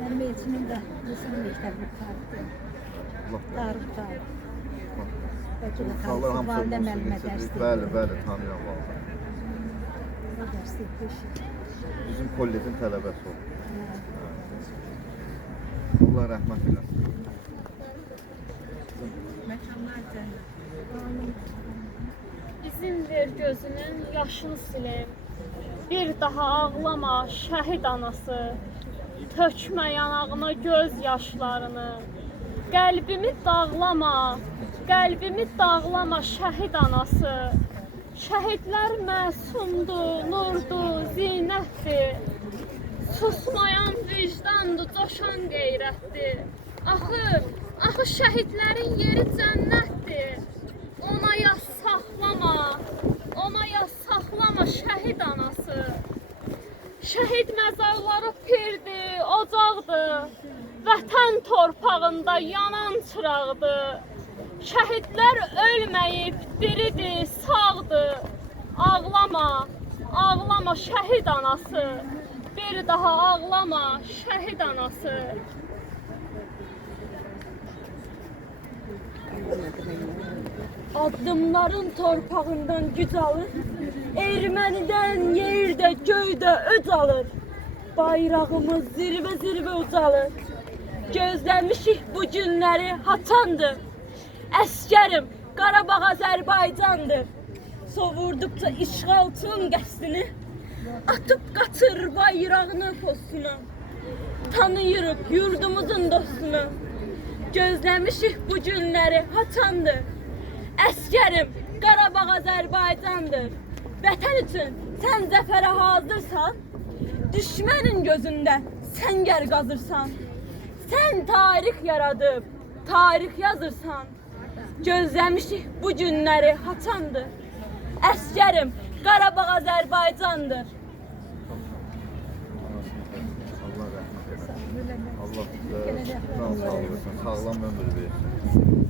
Benim eğitimim de lisan mektebi tarihte. Tarih. Belki de Allah tanısı hamısı valide olsun müəllімə geçirdik. dərslik. Bəli, bəli, tanıyorum vallahi. O dərslik peşi. Bizim kollecin tələbəsi oldu. Allah rəhmət eləsin. Məkanlar cənnət. İzin ver gözünün yaşını silim. Bir daha ağlama şəhid anası. Tökmə yanağıma göz yaşlarını. Qəlbimi dağlama şəhid anası. Şəhidlər məsumdur, nurdur, zinətdir. Susmayan vicdandır, coşan qeyrətdir. Axı şəhidlərin yeri cənnətdir. Ona yaz saxlama şəhid anası. Şəhid məzarları pirdir, ocaqdır. Vətən torpağında yanan çıraqdır. Şəhidlər ölməyib, diridir, sağdır. Ağlama şəhid anası. Bir daha ağlama şəhid anası. Addımların torpağından güc alır. Ermənidən yerdə, göydə öc alır. Bayrağımız zirvə ucalır. Gözləmişik bu günləri haçandır. Əskərim, Qarabağ Azərbaycandır. Sovurduqca işğalçının qəsdini, atıb qaçır bayrağını postuna. Tanıyırıq yurdumuzun dostunu. Gözləmişik bu günləri haçandır. Əskərim, Qarabağ Azərbaycandır. Vətən üçün sən zəfərə hazırsan, düşmənin gözündə səngər qazırsan. Sən tarix yaradıb, tarix yazırsan. Gözləmişik bu günləri haçandır. Əskərim, Qarabağ Azərbaycandır. Allah rəhmət eləsin. Allah sizə sağlam ömür versin.